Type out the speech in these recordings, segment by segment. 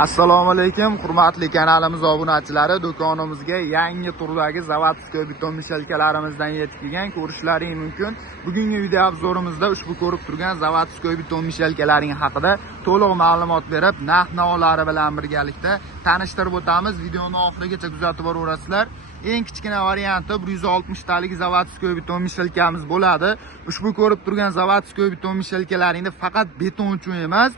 Assalomu alaykum, hurmatli kanalimiz obunachilari. Do'konimizga yangi turdagi zavodskiy beton mishalkalarimizdan yetib kelgan, ko'rishlaring mumkin. Bugungi video obzorimizda ushbu ko'rib turgan zavodskiy beton mishalkalaring haqida to'liq ma'lumot berib, narx-navolari bilan birgalikda tanishtirib o'tamiz. Videoni oxirigacha kuzatib boraverasizlar. Eng kichkina varianti 160 talik zavodskiy beton mishalkamiz bo'ladi. Ushbu ko'rib turgan zavodskiy beton mishalkalaringni faqat beton uchun emas,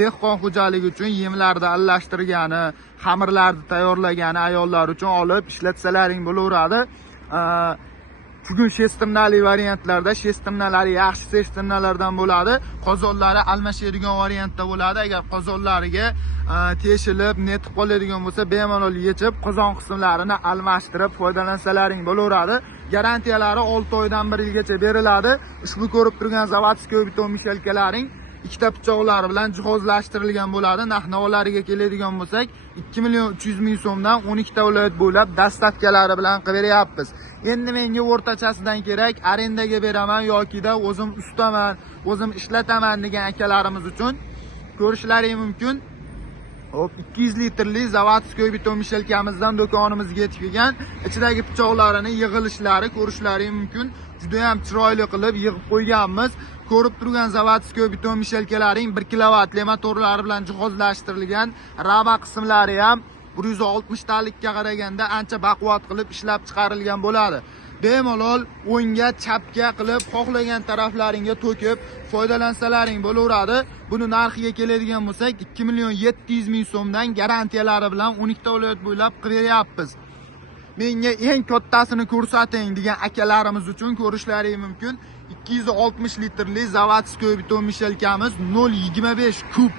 dehqon xo'jaligi uchun yemlarni aralashtirgani, xamirlarni tayyorlagani ayollar uchun olib ishlatsalaring bo'laveradi. Bugun shestimnali variantlarda shestimnalari yaxshi shestimnalardan bo'ladi. Qozonlari almashadigan variantda bo'ladi. Agar qozonlariga teshilib, netib qoladigan bo'lsa, bemalol yechib, qozon qismlarini almashtirib foydalansalaring bo'laveradi. Garantiyalari 6 oydan 1 yilgacha beriladi. Ushbu ko'rib turgan zavodskiy beton mishalkalaring ikkita pichoqlar bilan jihozlashtirilgan bo'ladi. Narx-navolariga keladigan bo'lsak, 2.300.000 so'mdan 12 ta viloyat bo'ylab dastavkalari bilan qilib beryapmiz. Endi menga o'rtachasidan kerak, arendaga beraman yoki-da o'zim ustaman, o'zim ishlataman degan akalarimiz uchun ko'rishlaring mumkin. 200 litrli zavodskiy beton mishalkamizdan do'konimizga yetib kelgan. Ichidagi pichoqlarini yig'ilishlari ko'rishlaring mumkin. Juda ham chiroyli qilib yig'ib qo'yganmiz. Ko'rib turgan zavodskiy beton mishalkalaring 1 kilovatli motorlari bilan jihozlashtirilgan. Rama qismlari ham 160 talikka qaraganda ancha baquvvat qilib ishlab chiqarilgan bo'ladi. Bemalol o'ngga, chapga qilib xohlagan taraflaringga to'kib foydalansalaring bo'laveradi. Buni narxiga keladigan bo'lsak, 2.700.000 so'mdan garantiyalari bilan 12 ta viloyat bo'ylab qilib beryapmiz. Menga eng kattasini ko'rsating degan akalarimiz uchun ko'rishlaring mumkin. 260 litrli zavodskiy beton mishalkamiz 0.25 kub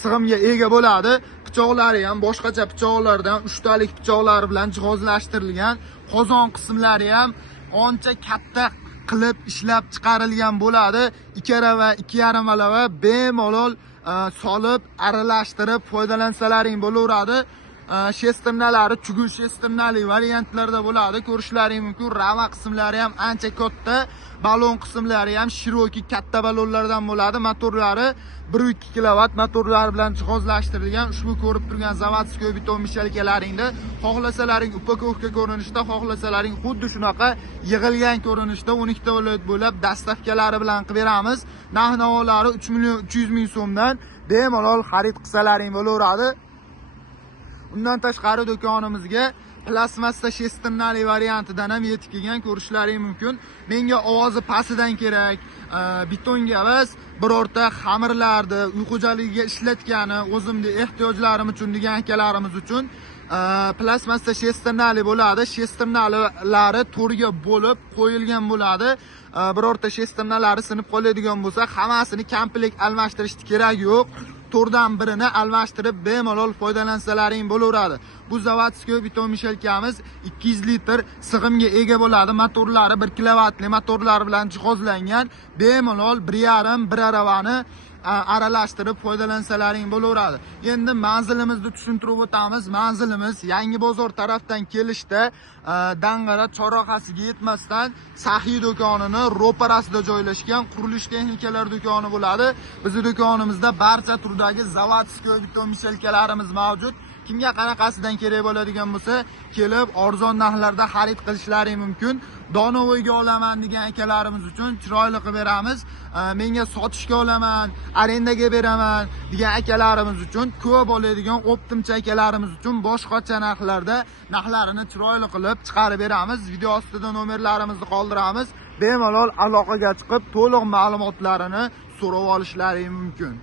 sig'imga ega bo'ladi. Pichoqlari ham boshqacha pichoqlardan 3 talik pichoqlar bilan jihozlashtirilgan. Qozon qismlari ham ancha katta qilib ishlab chiqarilgan bo'ladi. 2 va 2,5 malava bemalol solib, aralashtirib foydalansalaring bo'laveradi. Shestimnalari chugul shestimnali variantlarda bo'ladi. Ko'rishlaring mumkin. Rama qismlari ham ancha katta, balon qismlari ham shiroki katta balonlardan bo'ladi. Motorlari 1.2 kilovat motorlar bilan jihozlashtirilgan. Ushbu ko'rib turgan zavodskiy beton mishalkalaringni xohlasalaring upakovka ko'rinishda, xohlasalaring xuddi shunaqa yig'ilgan ko'rinishda 12 ta viloyat bo'ylab dastavkalari bilan qilib beramiz. Narx-navolari 3.300.000 so'mdan bemalol xarid qilsalaring bo'laveradi. Undan tashqari do'konimizga plasmassa shestimnali variantidan ham yetib kelgan, ko'rishlaring mumkin. Menga ovozi pastidan kerak, betonga emas, birorta xamirlarni uy xo'jaligiga ishlatgani, o'zimning ehtiyojlarim uchun degan akalarimiz uchun plasmassa shestimnali bo'ladi. Shestimnalari to'rga bo'lib qo'yilgan bo'ladi. Birorta shestimnalari sinib qoladigan bo'lsa, hammasini komplekt almashtirishni kerak yo'q. To'rdan birini almashtirib bemalol foydalansalaring bo'laveradi. Bu zavodskiy beton mishalkamiz 200 litr sig'imga ega bo'ladi. Motorlari 1 kilovatli motorlar bilan jihozlangan. Bemalol 1,5 aravani aralashtirib foydalansalaring bo'laveradi. Endi manzilimizni tushuntirib o'tamiz. Manzilimiz Yangi bozor tarafdan kelishda Dang'ara chorrahasiga yetmasdan Saxiy do'konini ro'parasida joylashgan qurilish texnikalar do'koni bo'ladi. Bizning do'konimizda barcha turdagi zavodskiy beton mishalkalarimiz mavjud. Kimga qanaqasidan kerak bo'ladigan bo'lsa, kelib arzon narxlarda xarid qilishlari mumkin. Donovoyga olaman degan akalarimiz uchun chiroyli qilib beramiz. Menga sotishga olaman, arendaga beraman degan akalarimiz uchun, ko'p oladigan optimcha akalarimiz uchun boshqacha narxlarda narxlarini chiroyli qilib chiqarib beramiz. Video ostida nomerlarimizni qoldiramiz. Bemalol aloqaga chiqib to'liq ma'lumotlarini so'rab olishlari mumkin.